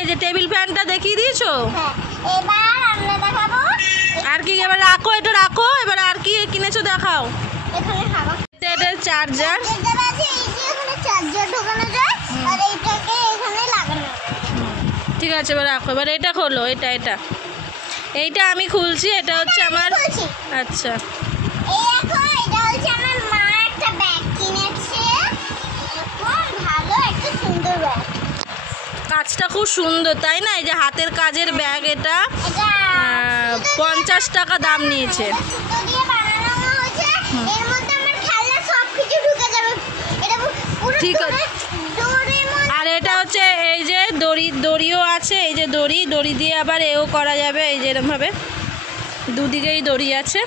এই যে টেবিল ফ্যানটা দেখিয়ে দিয়েছো? এবার আমরা দেখাবো। আর কি? এবার রাখো, এটা রাখো। এবার আর কি কিনেছো দেখাও। এখানে খাবো। এটার চার্জার আছে, এই যে এখানে চার্জার ঢোকানো যায় আর এইটাকে এখানে লাগানো যায়। ঠিক আছে, এবার রাখো। এবার এটা খোলো, এইটা আমি খুলছি। এটা হচ্ছে আমার। আচ্ছা, এই দেখো, এটা হচ্ছে আমার মা একটা ব্যাগ কিনেছে, এরকম ভালো একটা সুন্দর ব্যাগ। কাজটা খুব সুন্দর, তাই না? এই যে হাতের কাজের ব্যাগ, এটা এটা 50 টাকা দাম নিয়েছে। সুতো দিয়ে বানানো হয়েছে, এর মধ্যে আমার খেলনা সবকিছু ঢুকে যাবে। এটা পুরো ঠিক আছে। ডোরের মধ্যে। আর এটা হচ্ছে এই যে দড়িও আছে। এই যে দড়ি দিয়ে আবার এও করা যাবে। এই যে এরকমভাবে দুদিকেই দড়ি আছে।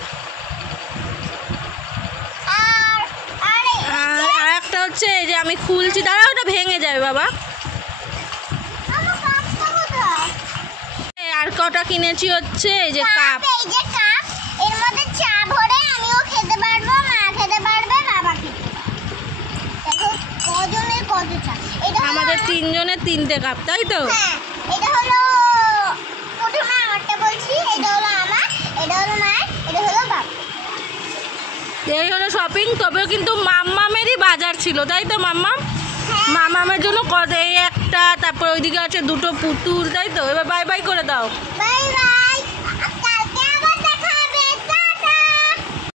আর একটা হচ্ছে এই যে আমি খুলছি, দাঁড়াও, ওটা ভেঙে যাবে বাবা। আমার কাপটা কোথায়? আর কটা কিনেছি হচ্ছে এই যে কাপ। এই যে কাপ, এর মধ্যে চা ভরে আমিও খেতে পারবো, মা খেতে পারবে, বাবা খেতে পারবে। দেখো কজনের কত চা। এটা আমাদের 3 জনের 3টে কাপ, তাই তো? হ্যাঁ, এটা হলো প্রথমে আমারটা বলছি, এটা হলো আমার, এটা হলো মায়ের, এটা হলো বাবা। এই হলো শপিং। তবেও কিন্তু মাম্মামেরই বাজার ছিল, তাই তো? মাম্মামের জন্য এই একটা, তারপর ওইদিকে আছে 2টো পুতুল, তাই তো? এবার বাই বাই করে দাও। Bye bye.